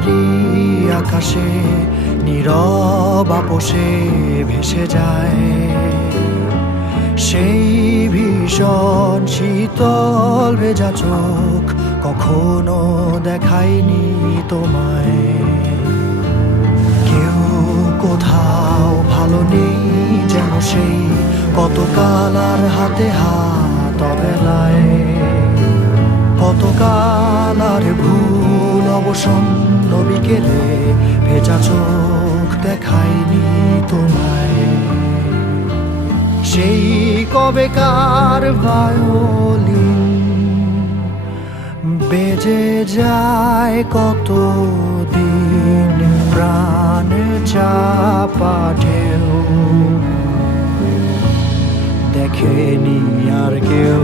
ভারী আকাশে নীরব আপোষে ভেসে যায় সেই ভীষণ শীতল ভেজা চোখ কখনো দেখায়নি তোমায়। কেউ কোথাও ভালো নেই যেন সেই কতকাল আর হাতে হাত অবেলায়, কতকাল আর ভুল অবসন্ন বিকেলে ভেজা চোখ দেখায়নি তোমায়। সেই কবেকার ভায়োলিন বেজে যায় কতদিন প্রাণ চাপা ঢেউ দেখেনি আর কেউ।